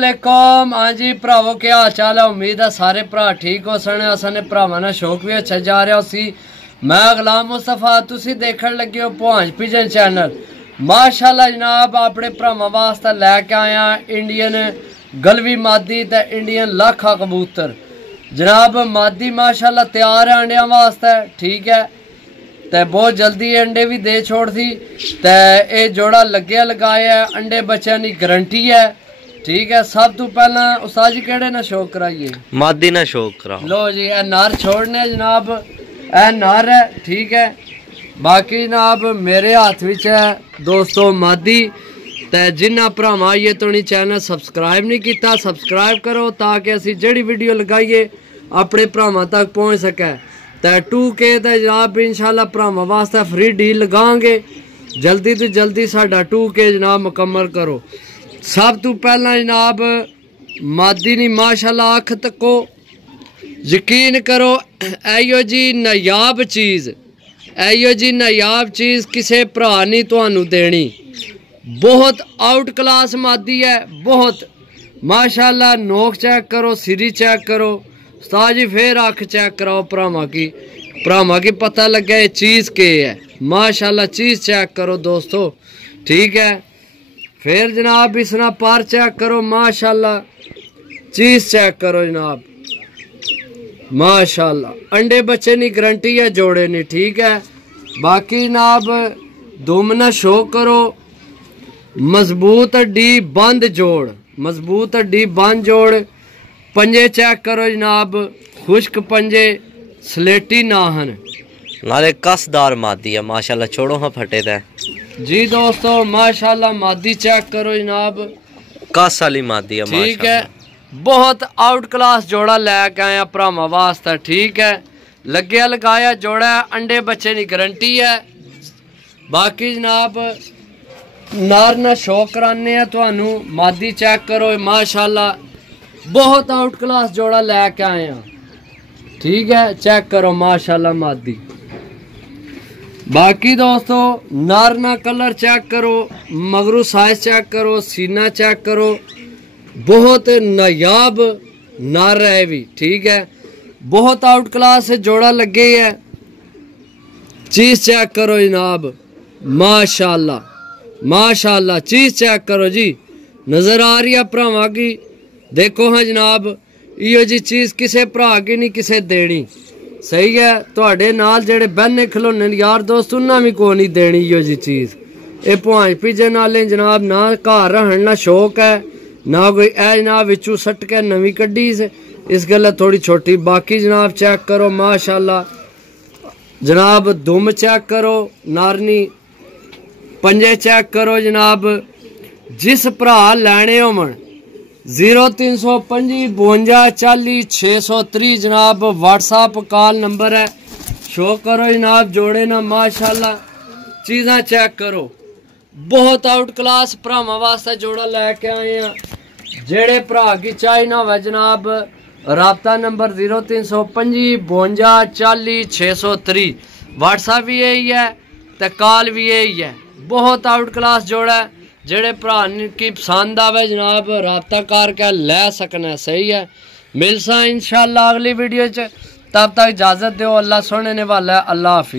वालेकुम। हाँ जी भरावो, क्या हाल चाल है? उम्मीद है सारे भरा ठीक हो सने। असने भरावां दा शौक भी अच्छा जा रहा सी। मैं गुलाम मुस्तफा, तुसी देखण लगे हो भांज पिजन चैनल। माशाल्लाह जनाब, अपने भरावां वास्ते लैके आया इंडियन गलवी मादी ते इंडियन लाखा कबूतर। जनाब मादी माशाल्लाह तैयार है अंडिया वास्ते, ठीक है, ते बहुत जल्दी अंडे भी दे छोड़ सी। ते ये जोड़ा लगे लगाया है, अंडे बच्चों की गारंटी है, ठीक है। सब तो पहला उस्ताद जी केड़े ना शौक कराइए? मादी ना शौक कराओ। लो जी, ए नर छोड़ने जनाब, ए नर है, ठीक है। बाकी जनाब मेरे हाथ विच है दोस्तों मादी। ते जिन्ना भरावां ये तो नहीं चैनल सबसक्राइब नहीं किया, सबसक्राइब करो ताकि असी जड़ी वीडियो लगाइए अपने भरावां तक पहुँच सके। ते 2K ते जनाब इंशाल्लाह भरावां वास्ते फ्री डील लगांगे। जल्दी तो जल्दी साडा 2K जनाब मुकम्मल करो। सब तो पहला जनाब मादी नी माशाल्लाह अख तको यकीन करो, ऐयो जी नायाब चीज़, ऐयो जी नायाब चीज़ किसे भरा नहीं तुहानू देनी। बहुत आउट क्लास मादी है, बहुत माशाल्लाह। नोक चेक करो, सिरी चेक करो, उस्ताद जी फिर अख चेक कराओ भरावां की पता लगे चीज़ के है। माशाल्लाह चीज़ चेक करो दोस्तों, ठीक है। फिर जनाब इसना पार चेक करो, माशाल्लाह चीज़ चेक करो जनाब, माशाल्लाह। अंडे बच्चे की गारंटी है, जोड़े नहीं, ठीक है। बाकी जनाब दुमना शो करो, मजबूत हड्डी बंद जोड़, मजबूत हड्डी बंद जोड़। पंजे चेक करो जनाब, खुश्क पंजे, स्लेटी नाहन, नाले कसदार मादी है माशाल्लाह। छोड़ो हाँ फटे थे जी दोस्तों, माशाल्लाह मादी चेक करो जनाब, कस वाली मादी है, ठीक है। बहुत आउट क्लास जोड़ा लैके आया भरावां वास्ते, ठीक है। लग्या लगाया जोड़ा, अंडे बच्चे की गारंटी है। बाकी जनाब नार ना शौक कराने तुहानू, मादी चेक करो माशाल्लाह। बहुत आउट क्लास जोड़ा लैके आया, ठीक है। चेक करो माशाल्लाह मादी। बाकी दोस्तों नर ना कलर चेक करो, मगरू साइज चेक करो, सीना चेक करो। बहुत नायाब नर है भी, ठीक है। बहुत आउट क्लास जोड़ा लगे है। चीज चेक करो जनाब, माशाल्लाह माशाल्लाह। चीज चेक करो जी, नजर आ रही है भरावां की? देखो हाँ जनाब, इो जी चीज किसे भरा की नहीं किसे देनी, सही है। तुहाडे नाल जेड़े बहने खिलौने यार दोस्त उन्हें भी को नहीं देनी इो जी चीज़। ये भांज पिजन वाले जनाब ना घर रहन ना शौक है, ना कोई ए जनाब विचू सट के नवी कड्डी इस गल थोड़ी छोटी। बाकी जनाब चेक करो माशाल्लाह जनाब, दुम चेक करो नारनी, पंजे चेक करो जनाब। जिस भरा लैने होमन 0325 52 40 630 जनाब व्हाट्सअप कॉल नंबर है। शो करो जनाब जोड़े ना, माशाल्लाह चीज़ां चेक करो। बहुत आउट क्लास भरावां वास्ते जोड़ा लैके आए हैं। जेड़े भरा की चाहिए हो जनाब, राबता नंबर 0325 52 40 630, व्हाट्सअप भी यही है तो कॉल भी यही है। बहुत आउट क्लास जोड़ा है, जेड़े भरा की पसंद आवे जनाब राबता करके लै सकना, सही है। मिलसा इंशाल्लाह अगली वीडियो च, तब तक इजाजत दो। अल्लाह सोने ने वाला है। अल्लाह हाफिज।